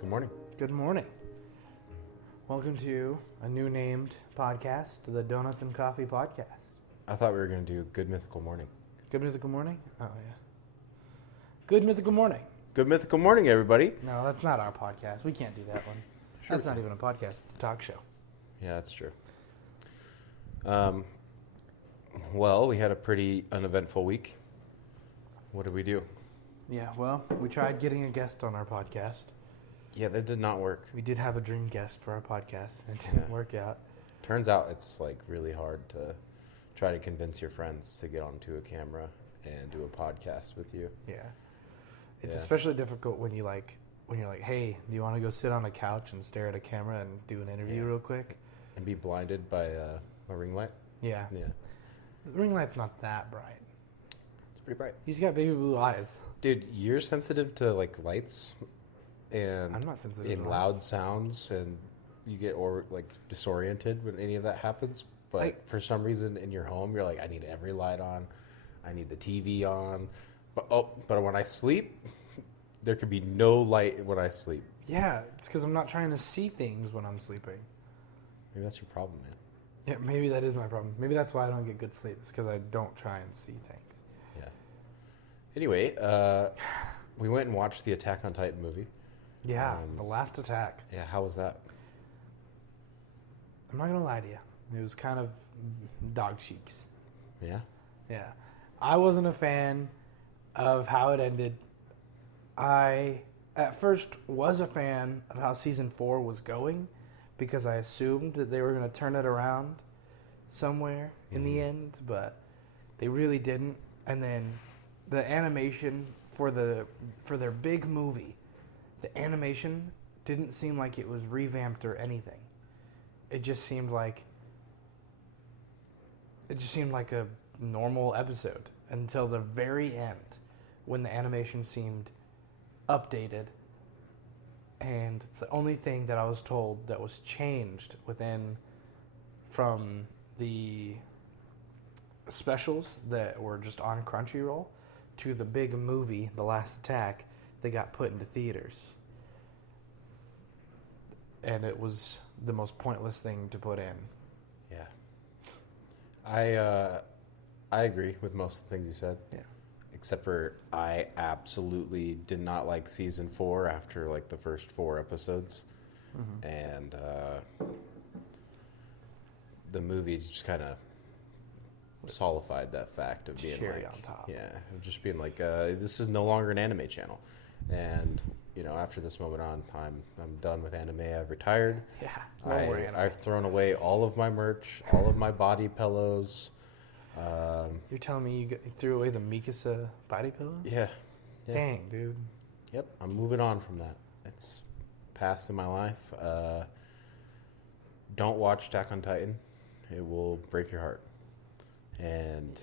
Good morning. Good morning. Welcome to a new named podcast, the Donuts and Coffee podcast. I thought we were going to do Good Mythical Morning. Good Mythical Morning? Oh, yeah. Good Mythical Morning. Good Mythical Morning, everybody. No, that's not our podcast. We can't do that one. Sure. That's not even a podcast. It's a talk show. Yeah, that's true. Well, we had a pretty uneventful week. What did we do? Yeah, well, we tried getting a guest on our podcast. Yeah, that did not work. We did have a dream guest for our podcast, and it didn't work out. Turns out it's like really hard to try to convince your friends to get onto a camera and do a podcast with you. Yeah. It's especially difficult when you're like, hey, do you want to go sit on a couch and stare at a camera and do an interview real quick? And be blinded by a ring light? Yeah. Yeah. The ring light's not that bright. It's pretty bright. He's got baby blue eyes. Dude, you're sensitive to like lights and I'm not sensitive in to loud lights. sounds, and you get disoriented when any of that happens. But for some reason in your home, you're like, I need every light on, I need the TV on. But when I sleep, there could be no light when I sleep. Yeah, it's because I'm not trying to see things when I'm sleeping. Maybe that's your problem, man. Yeah, maybe that is my problem. Maybe that's why I don't get good sleep. It's because I don't try and see things. Yeah. Anyway, we went and watched the Attack on Titan movie. Yeah, The Last Attack. Yeah, how was that? I'm not going to lie to you. It was kind of dog cheeks. Yeah? Yeah. I wasn't a fan of how it ended. I, at first, was a fan of how Season 4 was going because I assumed that they were going to turn it around somewhere in the end, but they really didn't. And then the animation for their big movie, the animation didn't seem like it was revamped or anything. It just seemed like a normal episode until the very end when the animation seemed updated. And it's the only thing that I was told that was changed from the specials that were just on Crunchyroll to the big movie, The Last Attack, that got put into theaters. And it was the most pointless thing to put in. Yeah. I agree with most of the things you said. Yeah. Except for I absolutely did not like season 4 after like the first 4 episodes. Mm-hmm. And the movie just kind of solidified that fact of being cherry like, on top. Yeah, of just being like, this is no longer an anime channel. And after this moment on, I'm done with anime. I've retired. Yeah, I've thrown away all of my merch, all of my body pillows. You're telling me you threw away the Mikasa body pillow? Yeah. Dang, dude. Yep, I'm moving on from that. It's past in my life. Don't watch Attack on Titan. It will break your heart. And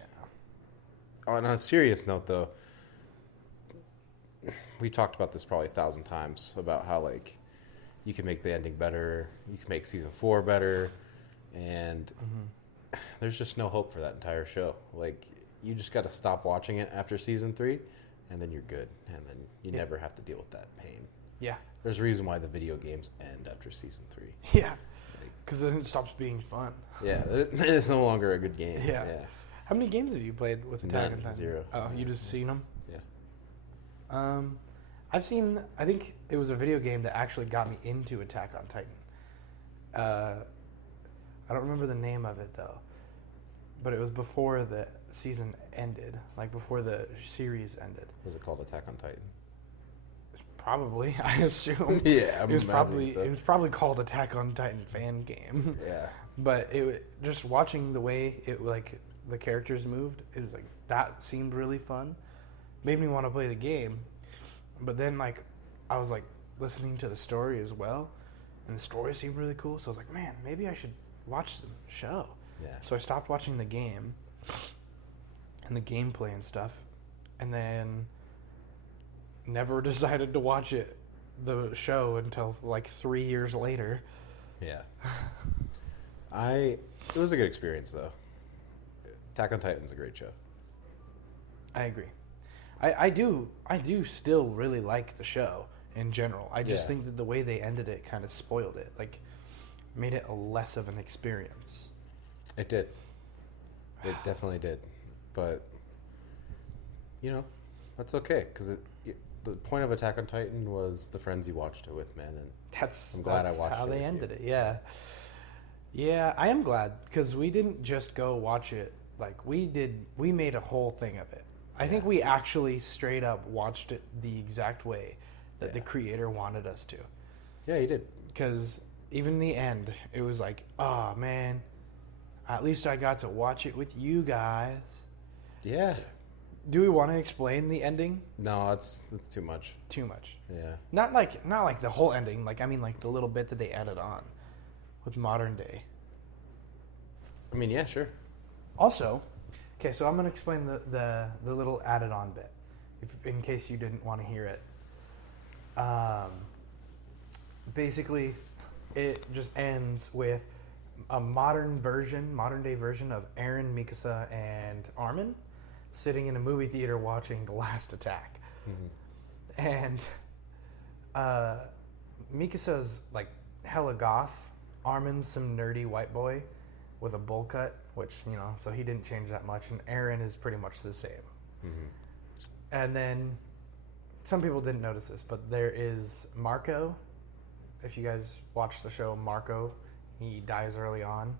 on a serious note, though, we talked about this probably 1,000 times about how like you can make the ending better, you can make season 4 better, and there's just no hope for that entire show. Like you just got to stop watching it after season 3, and then you're good, and then you never have to deal with that pain. Yeah. There's a reason why the video games end after season 3. Yeah. Because then it stops being fun. Yeah, it's no longer a good game. Yeah. How many games have you played with Attack on Titan? 0. Oh, you just seen them? Yeah. I think it was a video game that actually got me into Attack on Titan. I don't remember the name of it, though. But it was before the season ended, like before the series ended. Was it called Attack on Titan? Probably, I assume. Yeah, it was probably called Attack on Titan fan game. Yeah. But just watching the way the characters moved, it was like that seemed really fun. Made me want to play the game. But then I was listening to the story as well, and the story seemed really cool. So I was like, man, maybe I should watch the show. Yeah. So I stopped watching the game and the gameplay and stuff, and then never decided to watch the show until 3 years later. Yeah. It was a good experience though. Attack on Titan's a great show. I agree. I do still really like the show, in general. I just Yeah. think that the way they ended it kind of spoiled it. Like, made it a less of an experience. It did. It definitely did. But, you know, that's okay. Because the point of Attack on Titan was the friends you watched it with, man. And I'm glad I watched how it they with ended you. it. Yeah. Yeah, I am glad because we didn't just go watch it. Like, we made a whole thing of it. I think we actually straight up watched it the exact way that the creator wanted us to. Yeah, he did. Because even the end, it was like, oh man, at least I got to watch it with you guys. Yeah. Do we want to explain the ending? No, that's too much. Too much. Yeah. Not like the whole ending. Like, I mean, like the little bit that they added on with modern day. I mean, yeah, sure. Also, okay, so I'm gonna explain the little added on bit, in case you didn't want to hear it. Basically, it just ends with a modern day version of Eren, Mikasa, and Armin sitting in a movie theater watching The Last Attack. And Mikasa's like hella goth. Armin's some nerdy white boy with a bowl cut, which, so he didn't change that much. And Eren is pretty much the same. And then some people didn't notice this, but there is Marco. If you guys watch the show Marco, he dies early on,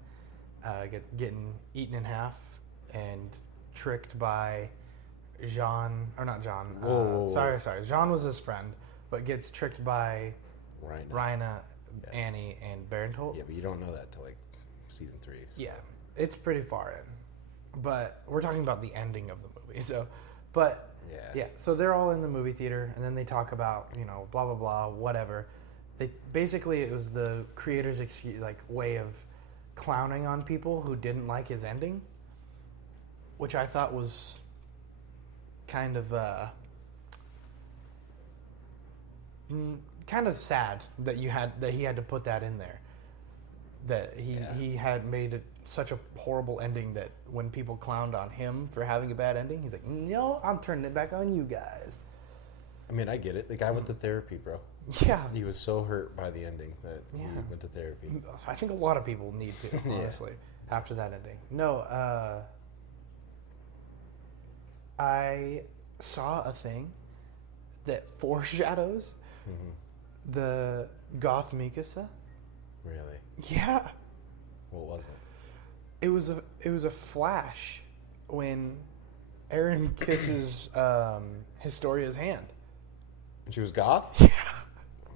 getting eaten in half and tricked by Jean, or not John. Whoa. Sorry. Jean was his friend, but gets tricked by Rhina. Rhina, Annie, and Bernthold. Yeah, but you don't know that till like season 3. So. Yeah, it's pretty far in. But we're talking about the ending of the movie. So, but yeah. So they're all in the movie theater, and then they talk about, blah blah blah, whatever. They basically, it was the creator's way of clowning on people who didn't like his ending, which I thought was kind of sad that he had to put that in there. That he had made it such a horrible ending that when people clowned on him for having a bad ending, he's like, no, I'm turning it back on you guys. I mean, I get it. The guy went to therapy, bro. Yeah. He was so hurt by the ending that he went to therapy. I think a lot of people need to, honestly, after that ending. No, I saw a thing that foreshadows the goth Mikasa. Really? Yeah. What was it? It was a flash when Eren kisses Historia's hand. And she was goth? Yeah.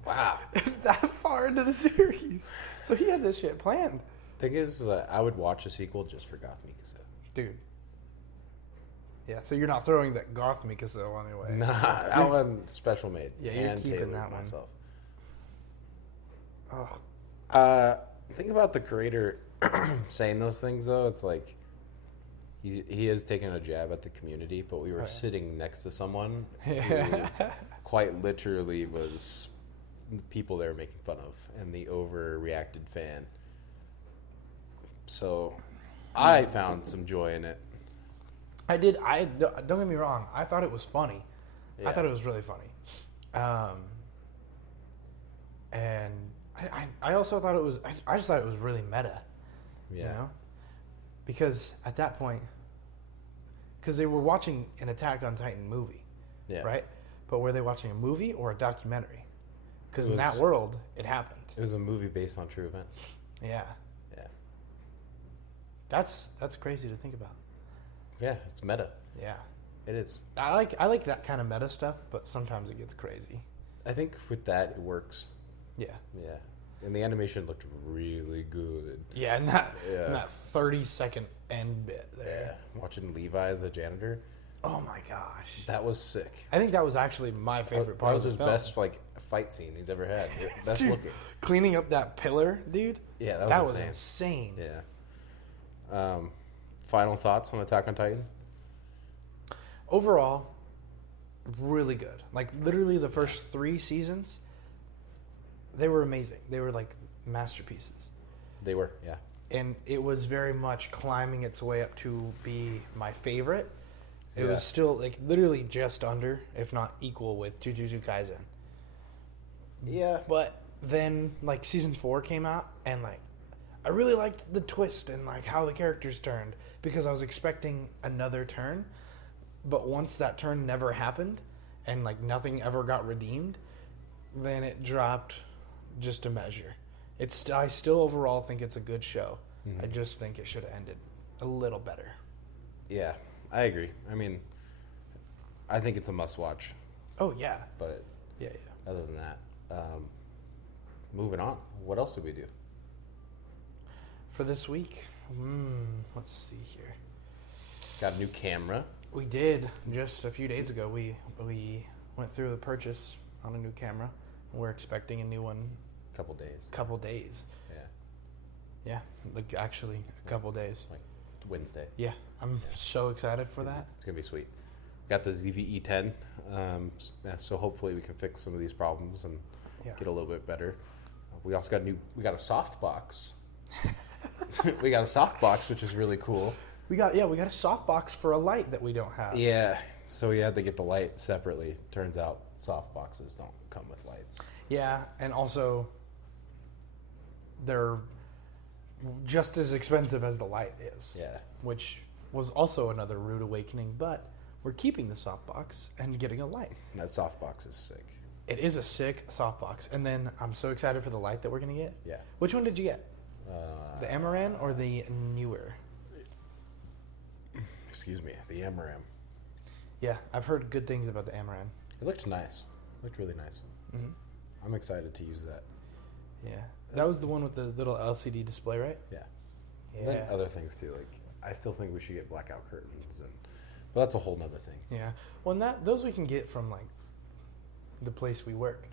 Wow. That far into the series. So he had this shit planned. Thing is, I would watch a sequel just for goth Mikasa. Dude. Yeah, so you're not throwing that goth Mikasa one away. Nah, that one special made. Yeah, you're keeping tailored that one. myself. Oh. Think about the creator saying those things, though. It's like he is taking a jab at the community, but we were sitting next to someone who quite literally was the people they were making fun of and the overreacted fan. So I found some joy in it. I did. Don't get me wrong. I thought it was funny. Yeah. I thought it was really funny. And I also thought it was. I just thought it was really meta. Yeah. Because at that point, because they were watching an Attack on Titan movie, right? But were they watching a movie or a documentary? Because in that world, it happened. It was a movie based on true events. Yeah. Yeah. That's crazy to think about. Yeah, it's meta. Yeah. It is. I like that kind of meta stuff, but sometimes it gets crazy. I think with that, it works. Yeah. Yeah. And the animation looked really good. Yeah, and that 30-second end bit there. Yeah. Watching Levi as a janitor. Oh my gosh. That was sick. I think that was actually my favorite part. That was of his the film. best fight scene he's ever had. Best Dude, looking. Cleaning up that pillar, dude. Yeah, that was insane. Yeah. Final thoughts on Attack on Titan? Overall, really good. Like literally the first 3 seasons, they were amazing. They were like masterpieces. They were, yeah. And it was very much climbing its way up to be my favorite. It was still like literally just under, if not equal with Jujutsu Kaisen. Yeah. But then, like, season 4 came out, and, like, I really liked the twist and, like, how the characters turned, because I was expecting another turn, but once that turn never happened, and, like, nothing ever got redeemed, then it dropped just a measure. I still overall think it's a good show. I just think it should have ended a little better. Yeah, I agree. I mean, I think it's a must-watch, Oh, yeah. but Yeah. other than that, moving on. What else did we do? For this week, let's see here. Got a new camera. We did just a few days ago. We went through the purchase on a new camera. We're expecting a new one. Couple days. Couple days. Yeah. Yeah, like actually a couple days. Like Wednesday. Yeah, I'm so excited for that. It's gonna be sweet. Got the ZVE10, so hopefully we can fix some of these problems and get a little bit better. We also got a soft box. We got a soft box, which is really cool. We got a soft box for a light that we don't have. Yeah, so we had to get the light separately. Turns out soft boxes don't come with lights. Yeah, and also they're just as expensive as the light is. Yeah. Which was also another rude awakening, but we're keeping the soft box and getting a light. That soft box is sick. It is a sick soft box. And then I'm so excited for the light that we're going to get. Yeah. Which one did you get? The Amaran or the newer? Excuse me, the Amaram. Yeah, I've heard good things about the Amaran. It looked nice. It looked really nice. Mm-hmm. I'm excited to use that. Yeah. That was the one with the little LCD display, right? Yeah. Yeah. And then other things too. Like, I still think we should get blackout curtains, but that's a whole nother thing. Yeah. Well, and those we can get from, like, the place we work.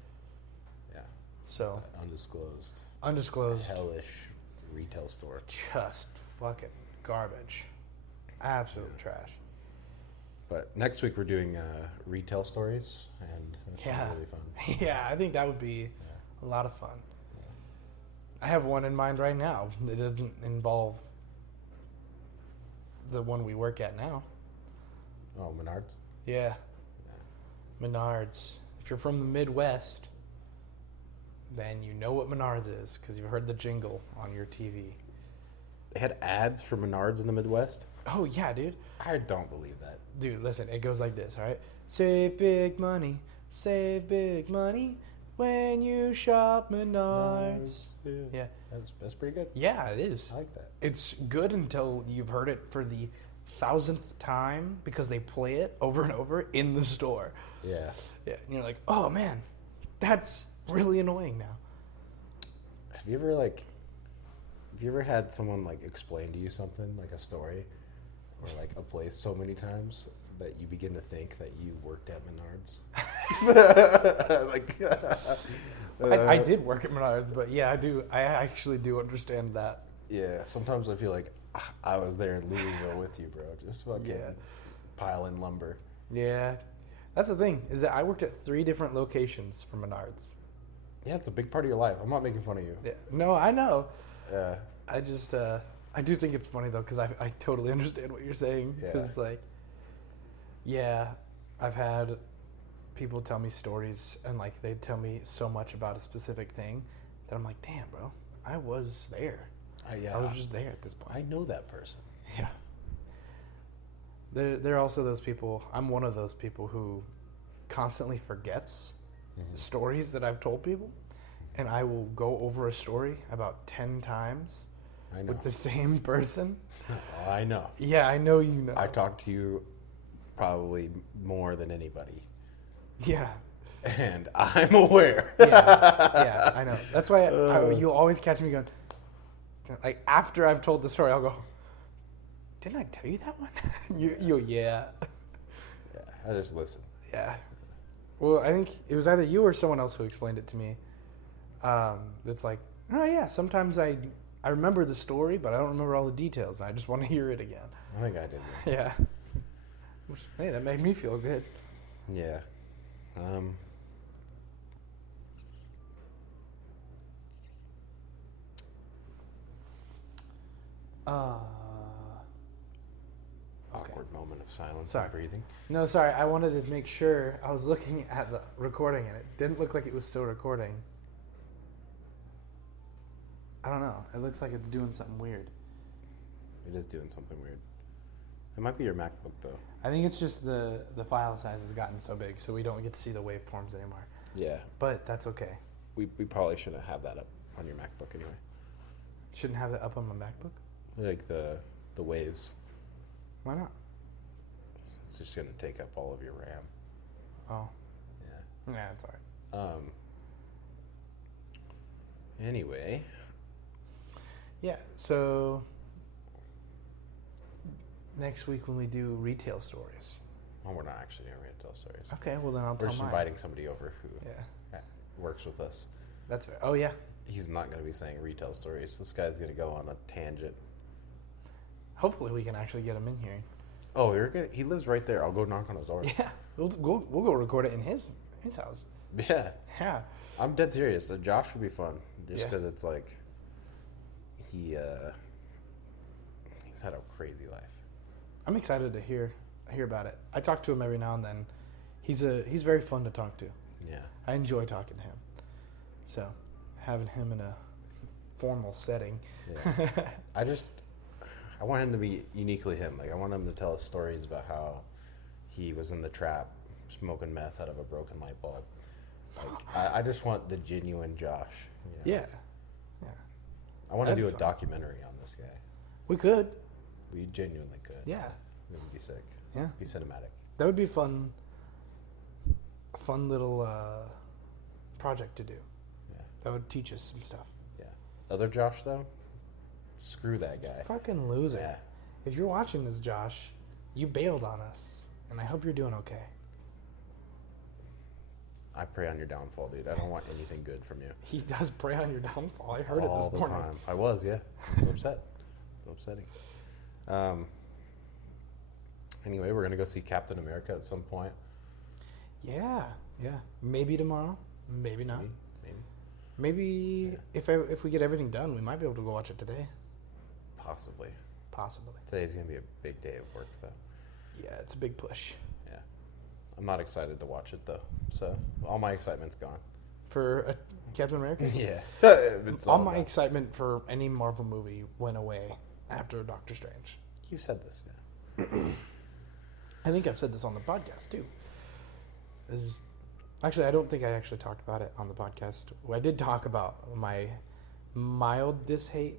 Yeah. So. Undisclosed. Hellish retail store. Just fucking garbage. Absolute trash. But next week we're doing retail stories, and it's really fun. Yeah, I think that would be a lot of fun. I have one in mind right now that doesn't involve the one we work at now. Oh, Menards? Yeah. Menards. If you're from the Midwest, then you know what Menards is because you've heard the jingle on your TV. They had ads for Menards in the Midwest? Oh, yeah, dude. I don't believe that. Dude, listen, it goes like this, all right? Save big money when you shop Menards. Yeah. That's pretty good. Yeah, it is. I like that. It's good until you've heard it for the 1,000th time because they play it over and over in the store. Yeah. Yeah, and you're like, oh man, that's really annoying now. Have you ever had someone like explain to you something, like a story or like a place so many times that you begin to think that you worked at Menards? I did work at Menards, but yeah, I do. I actually do understand that. Yeah, sometimes I feel like I was there in Louisville with you, bro. Just fucking piling lumber. Yeah. That's the thing, is that I worked at 3 different locations for Menards. Yeah, it's a big part of your life. I'm not making fun of you. Yeah. No, I know. Yeah. I just, I do think it's funny, though, because I totally understand what you're saying. Because it's like, yeah, I've had people tell me stories, and, like, they tell me so much about a specific thing that I'm like, damn, bro, I was there. I was just there at this point. I know that person. Yeah. There are also those people, I'm one of those people who constantly forgets stories that I've told people, and I will go over a story about 10 times with the same person. Oh, I know. Yeah, I know you know. I talk to you probably more than anybody. Yeah. And I'm aware. Yeah, I know. That's why you'll always catch me going, like, after I've told the story, I'll go, didn't I tell you that one? Yeah, I just listen. Yeah. Well, I think it was either you or someone else who explained it to me. It's like, oh yeah, sometimes I remember the story, but I don't remember all the details. And I just want to hear it again. I think I did. Yeah. Hey, that made me feel good. Yeah. Awkward moment of Silence Sorry. and breathing. No, sorry. I wanted to make sure. I was looking at the recording, and it didn't look like it was still recording. I don't know. It looks like it's doing something weird. It is doing something weird. It might be your MacBook, though. I think it's just the file size has gotten so big, so we don't get to see the waveforms anymore. Yeah. But that's okay. We probably shouldn't have that up on your MacBook anyway. Shouldn't have that up on my MacBook? Like the waves. Why not? It's just going to take up all of your RAM. Oh. Yeah. Yeah, it's alright. Anyway. Yeah, so next week when we do retail stories. Well, we're not actually doing retail stories. Okay, well then I'll We're tell just mine. inviting somebody over who Yeah. works with us. That's fair. Oh, yeah. He's not going to be saying retail stories. This guy's going to go on a tangent. Hopefully we can actually get him in here. Oh, you're good. He lives right there. I'll go knock on his door. Yeah, we'll go record it in his house. Yeah. Yeah. I'm dead serious. So Josh would be fun. Just Yeah. because it's like he's had a crazy life. I'm excited to hear about it. I talk to him every now and then. He's very fun to talk to. Yeah. I enjoy talking to him. So, having him in a formal setting. Yeah. I want him to be uniquely him. Like, I want him to tell us stories about how he was in the trap smoking meth out of a broken light bulb. Like, I just want the genuine Josh. You know? Yeah. Yeah. I want to That'd do be a fun. documentary on this guy. We could. We genuinely could. Yeah. It would be sick. Yeah. Be cinematic. That would be fun. A fun little project to do. Yeah. That would teach us some stuff. Yeah. Other Josh, though? Screw that guy. Fucking loser. Yeah. If you're watching this, Josh, you bailed on us, and I hope you're doing okay. I pray on your downfall, dude. I don't want anything good from you. He does prey on your downfall. I heard it All this the morning. time. I was, yeah. I was upset. It's upsetting. Anyway, we're going to go see Captain America at some point. Yeah. Maybe tomorrow. Maybe not. Maybe. Maybe if we get everything done, we might be able to go watch it today. Possibly. Possibly. Today's going to be a big day of work, though. Yeah, it's a big push. Yeah. I'm not excited to watch it, though. So, all my excitement's gone. For Captain America? Yeah. All my excitement for any Marvel movie went away after Doctor Strange. You said this, yeah. I think I've said this on the podcast, too. Actually, I don't think I actually talked about it on the podcast. I did talk about my mild dislike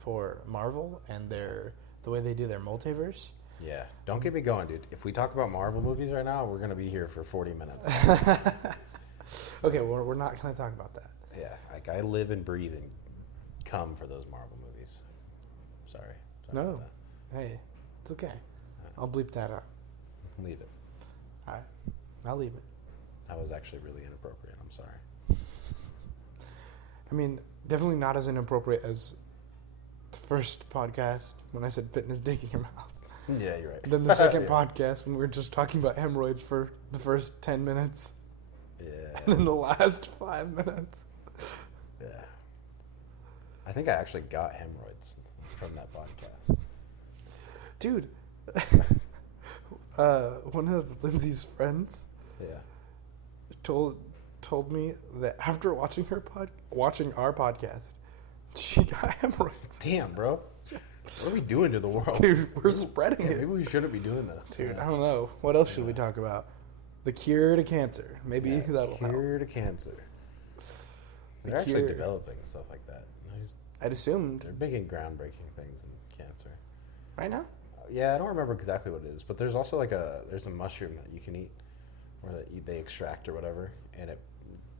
for Marvel and the way they do their multiverse. Yeah. Don't get me going, dude. If we talk about Marvel movies right now, we're going to be here for 40 minutes. Okay, well, we're not going to talk about that. Yeah. Like, I live and breathe and come for those Marvel movies. Sorry No. about that. Hey, it's okay. I'll bleep that out. Leave it. All right. I'll leave it. That was actually really inappropriate. I'm sorry. I mean, definitely not as inappropriate as the first podcast when I said fitness dick in your mouth. Yeah, you're right. Then the second Yeah. podcast when we were just talking about hemorrhoids for the first 10 minutes. Yeah. And then the last 5 minutes. Yeah. I think I actually got hemorrhoids from that podcast. Dude, one of Lindsay's friends Yeah. told me that after watching our podcast, she got hemorrhoids. Damn, bro. What are we doing to the world? Dude, we're spreading Maybe it. we shouldn't be doing this. Dude, Yeah. I don't know. What else should we talk about? The cure to cancer. Maybe Yeah, that'll help. cure to cancer. The They're actually cure. developing stuff like that. I'd assumed. They're big and groundbreaking things in cancer. Right now? Yeah, I don't remember exactly what it is, but there's also there's a mushroom that you can eat, or that they extract or whatever, and it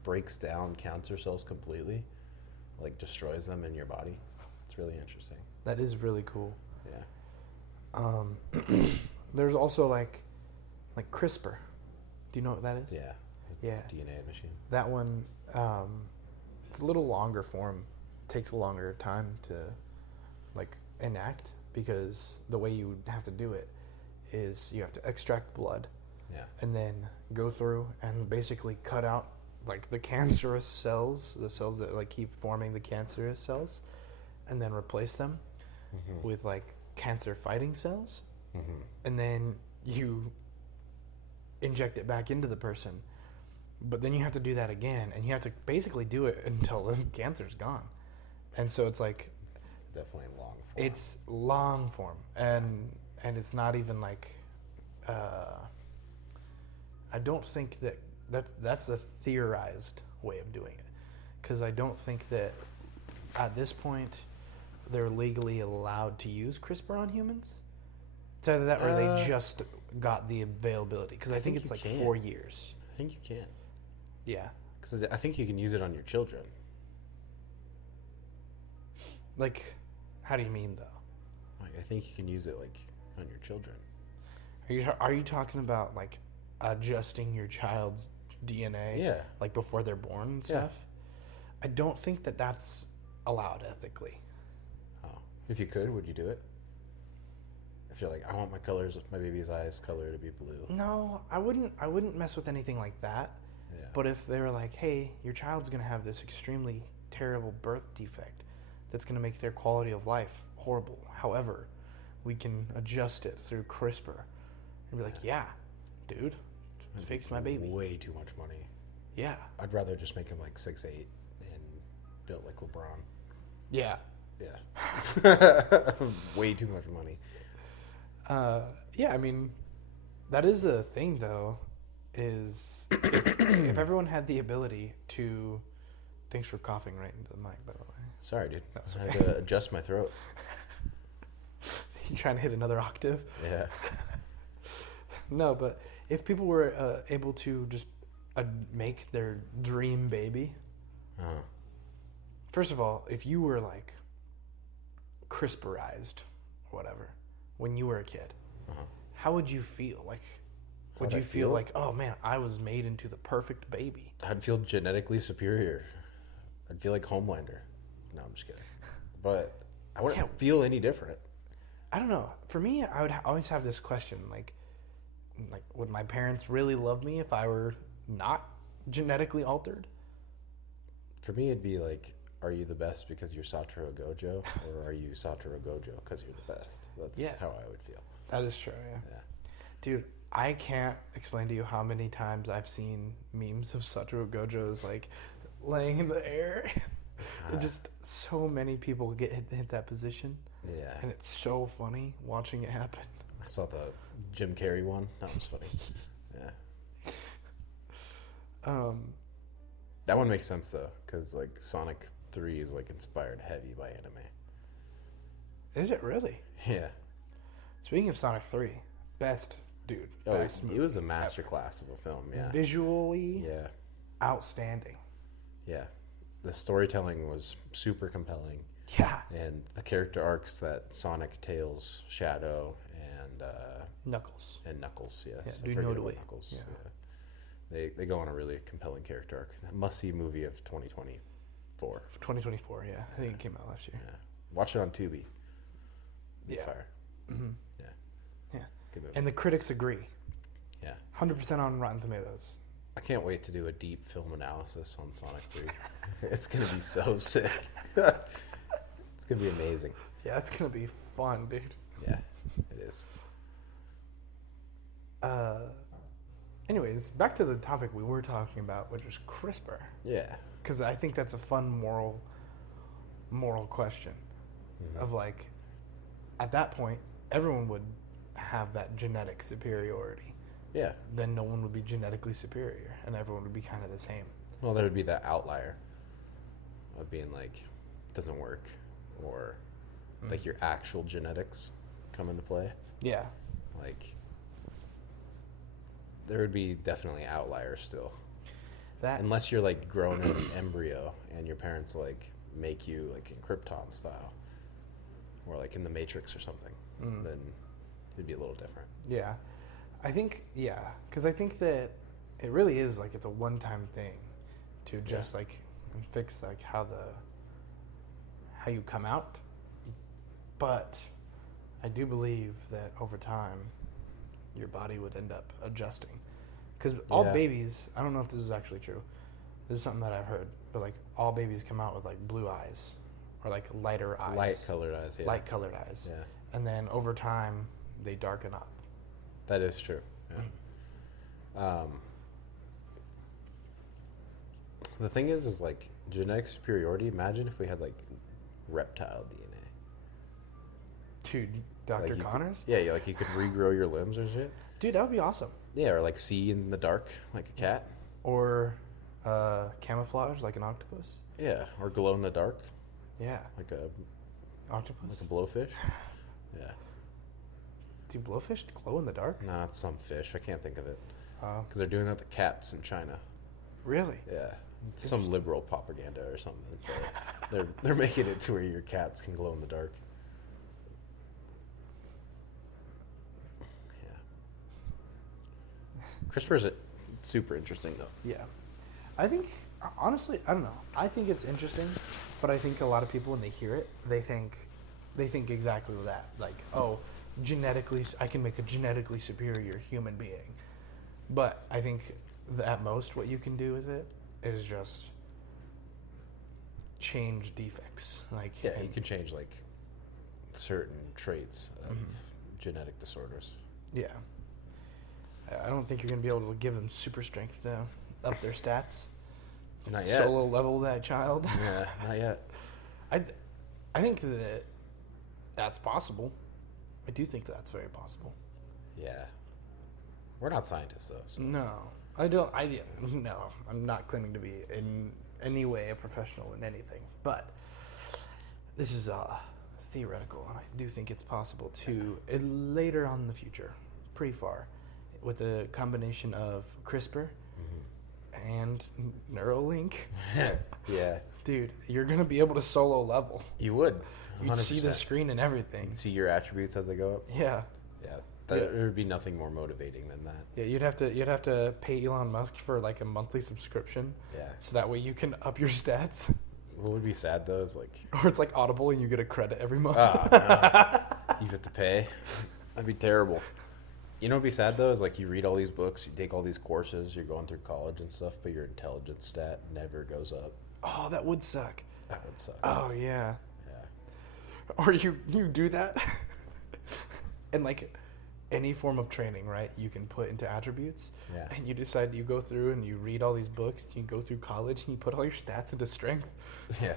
breaks down cancer cells completely, like destroys them in your body. It's really interesting. That is really cool. Yeah. There's also like CRISPR. Do you know what that is? Yeah. Yeah. DNA machine. That one, it's a little longer form. Takes a longer time to enact because the way you have to do it is you have to extract blood. Yeah. And then go through and basically cut out the cancerous cells, the cells that keep forming the cancerous cells, and then replace them with cancer fighting cells, Mm-hmm. and then you inject it back into the person. But then you have to do that again, and you have to basically do it until the cancer's gone. And so it's like Definitely long form. it's long form, and it's not even like I don't think that's a theorized way of doing it, because I don't think that at this point they're legally allowed to use CRISPR on humans. It's either that or they just got the availability, because I think it's like 4 years. I think you can. Yeah. Because I think you can use it on your children. Like, how do you mean though? Like, I think you can use it like on your children. Are you talking about like adjusting your child's DNA? Yeah. Like before they're born and stuff? I don't think that that's allowed ethically. Oh, if you could, would you do it? If you're like, I want my baby's eyes color to be blue. No, I wouldn't mess with anything like that. Yeah. But if they were like, hey, your child's gonna have this extremely terrible birth defect that's gonna make their quality of life horrible. However, we can adjust it through CRISPR. And be like, yeah, dude, fix my baby. Way too much money. Yeah. I'd rather just make him like 6'8" and built like LeBron. Yeah. Yeah. Way too much money. Yeah, I mean, that is a thing, though, is if everyone had the ability to... Thanks for coughing right into the mic, by the way. Sorry, dude. That's I okay. had to adjust my throat. You trying to hit another octave? Yeah. No, but if people were able to just make their dream baby... Uh-huh. First of all, if you were, like, CRISPRized or whatever when you were a kid, how would you feel? Like, would you feel like, oh man, I was made into the perfect baby? I'd feel genetically superior. I'd feel like Homelander. No, I'm just kidding. But I wouldn't feel any different. I don't know. For me, I would always have this question, like, would my parents really love me if I were not genetically altered? For me, it'd be like, are you the best because you're Satoru Gojo, or are you Satoru Gojo because you're the best? That's how I would feel. That is true, yeah. Dude, I can't explain to you how many times I've seen memes of Satoru Gojo's, like, laying in the air. And just so many people hit that position. Yeah. And it's so funny watching it happen. I saw the Jim Carrey one. That was funny. Yeah. That one makes sense, though, because, like, Sonic 3 is, like, inspired heavy by anime. Is it really? Yeah. Speaking of Sonic 3, best It was a masterclass of a film, yeah. Visually, yeah, outstanding. Yeah. The storytelling was super compelling. Yeah. And the character arcs that Sonic, Tails, Shadow, and Knuckles. And Knuckles, yes. Yeah, I do forget Noodle. about Knuckles. Yeah. They go on a really compelling character arc. Must-see movie of 2024. 2024, yeah. I think it came out last year. Yeah. Watch it on Tubi. Yeah. Fire. Mm-hmm. Yeah. Yeah. Good movie. And the critics agree. Yeah. 100% on Rotten Tomatoes. I can't wait to do a deep film analysis on Sonic 3. It's going to be so sick. It's going to be amazing. Yeah, it's going to be fun, dude. Yeah, it is. Anyways, back to the topic we were talking about, which was CRISPR. Yeah. Because I think that's a fun moral question. Mm-hmm. Of like, at that point, everyone would have that genetic superiority. Yeah. Then no one would be genetically superior, and everyone would be kind of the same. Well, there would be that outlier of being like, it doesn't work, or like your actual genetics come into play. Yeah. Like, there would be definitely outliers still. That unless you're like grown in an embryo and your parents like make you like in Krypton style, or like in the Matrix or something, then it'd be a little different. Yeah. I think, because I think that it really is like it's a one-time thing to just like fix like how you come out. But I do believe that over time your body would end up adjusting. Because all babies, I don't know if this is actually true. This is something that I've heard, but like all babies come out with like blue eyes or like lighter eyes. Light-colored eyes, yeah. Light-colored eyes. Yeah. and then over time they darken up. That is true. Yeah. The thing is like genetic superiority. Imagine if we had like reptile DNA. Dude, Dr. Like Connors? Yeah, like you could regrow your limbs or shit. Dude, that would be awesome. Yeah, or like see in the dark like a cat. Or camouflage like an octopus. Yeah, or glow in the dark Yeah. like a Octopus? blowfish. Yeah. Do blowfish glow in the dark? Nah, it's some fish. I can't think of it. Oh. Because they're doing that to cats in China. Really? Yeah. It's some liberal propaganda or something. But they're making it to where your cats can glow in the dark. Yeah. CRISPR's super interesting though. Yeah. I think, honestly, I don't know. I think it's interesting, but I think a lot of people, when they hear it, they think exactly that. Like, oh, genetically, I can make a genetically superior human being. But I think at most what you can do with it is just change defects. Like, Yeah, you can change like certain traits of genetic disorders. Yeah. I don't think you're going to be able to give them super strength, though. Up their stats. Not yet. Solo level that child. Yeah, not yet. I think that's possible. I do think that's very possible. Yeah. We're not scientists though. So. No. I don't. No. I'm not claiming to be in any way a professional in anything. But this is theoretical, and I do think it's possible to, later on in the future, pretty far, with a combination of CRISPR and Neuralink. Yeah. Dude, you're going to be able to solo level. You would. 100%. You'd see the screen and everything. You'd see your attributes as they go up. Yeah. Yeah. There would be nothing more motivating than that. Yeah, you'd have to pay Elon Musk for like a monthly subscription. Yeah. So that way you can up your stats. What would be sad though is like... Or it's like Audible and you get a credit every month. Oh, no. You have to pay. That'd be terrible. You know what'd be sad though is like you read all these books, you take all these courses, you're going through college and stuff, but your intelligence stat never goes up. Oh, that would suck. That would suck. Oh, yeah. Yeah. Or you do that and like any form of training, right? You can put into attributes. Yeah. And you decide you go through and you read all these books, you go through college and you put all your stats into strength. Yeah.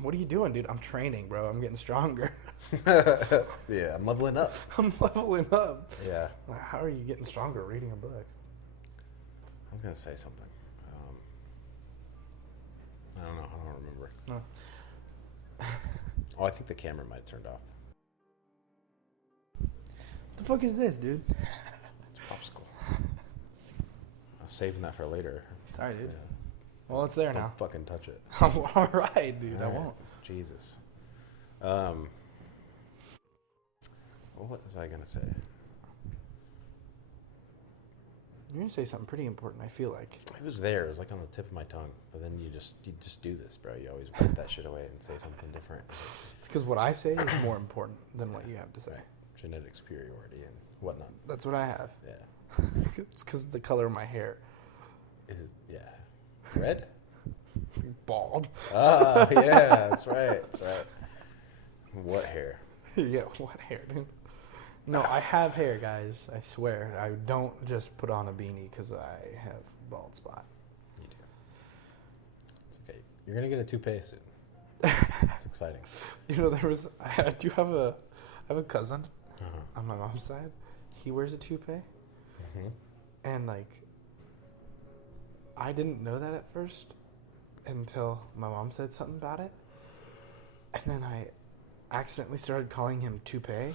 What are you doing, dude? I'm training, bro. I'm getting stronger. Yeah, I'm leveling up. I'm leveling up. Yeah. How are you getting stronger reading a book? I was going to say something. I don't know. I don't remember. No. Oh, I think the camera might have turned off. The fuck is this, dude? It's a popsicle. I was saving that for later. Sorry, dude. Yeah. Well, it's there Don't now. fucking touch it. All right, dude. I All right. won't. Jesus. What was I gonna say? You're gonna say something pretty important. I feel like. It was there. It was like on the tip of my tongue. But then you just do this, bro. You always put that shit away and say something different. It's because what I say is more important than what you have to say. Genetic superiority and whatnot. That's what I have. Yeah. It's because of the color of my hair. Is it? Yeah. Red? It's like bald. Ah, yeah. That's right. That's right. What hair? Yeah, what hair, dude? No, I have hair, guys. I swear. I don't just put on a beanie because I have a bald spot. You do. It's okay. You're gonna get a toupee soon. It's exciting. You know, I do have a cousin on my mom's side. He wears a toupee, and like, I didn't know that at first until my mom said something about it, and then I accidentally started calling him Toupee.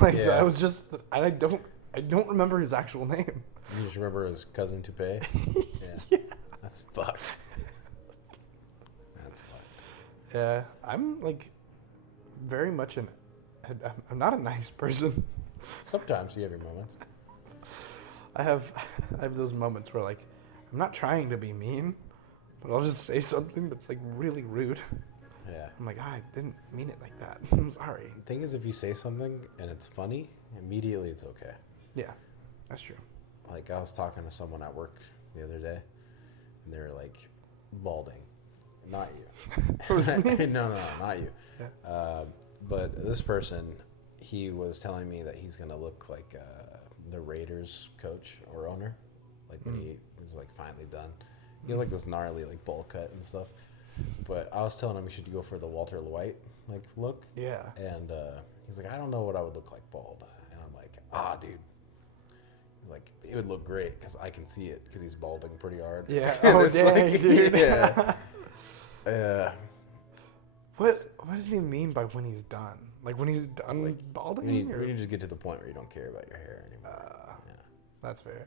Like, Yeah. I was just, I don't remember his actual name. You just remember his cousin toupee? Yeah. Yeah. That's fucked. That's fucked. Yeah, I'm like very much I'm not a nice person. Sometimes you have your moments. I have those moments where like I'm not trying to be mean, but I'll just say something that's like really rude. Yeah. I'm like, I didn't mean it like that. I'm sorry. The thing is, if you say something and it's funny, immediately it's okay. Yeah, that's true. Like, I was talking to someone at work the other day, and they were like, balding. Not you. It was me? No, not you. Yeah. But this person, he was telling me that he's gonna look like the Raiders coach or owner, like when he was like finally done. He has like this gnarly like bowl cut and stuff. But I was telling him we should go for the Walter White like look. Yeah. And he's like, I don't know what I would look like bald. And I'm like, dude. He's like, it would look great because I can see it because he's balding pretty hard. Yeah. Oh, dang, like, dude. Yeah. Yeah. What does he mean by when he's done? Like when he's done like, balding? When you just get to the point where you don't care about your hair anymore. Yeah. That's fair.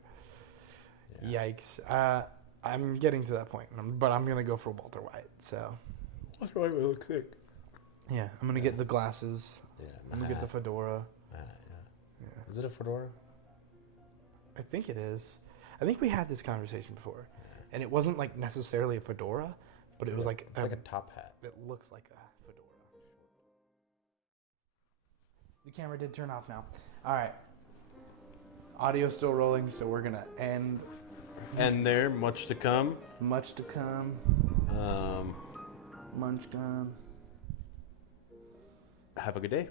Yeah. Yikes. I'm getting to that point, but I'm going to go for Walter White. So Walter White will look sick. Yeah, I'm going to get the glasses. Yeah. I'm going to get the fedora. Yeah. Is it a fedora? I think it is. I think we had this conversation before. And it wasn't like necessarily a fedora, but it was like it's like a top hat. It looks like a fedora. The camera did turn off now. All right. Audio's still rolling, so we're going to end. And there, much to come. Much to come. Munchkin. Have a good day.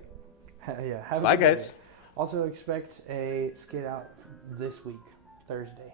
Yeah. Have a Bye, good day. guys. Also expect a skit out this week, Thursday.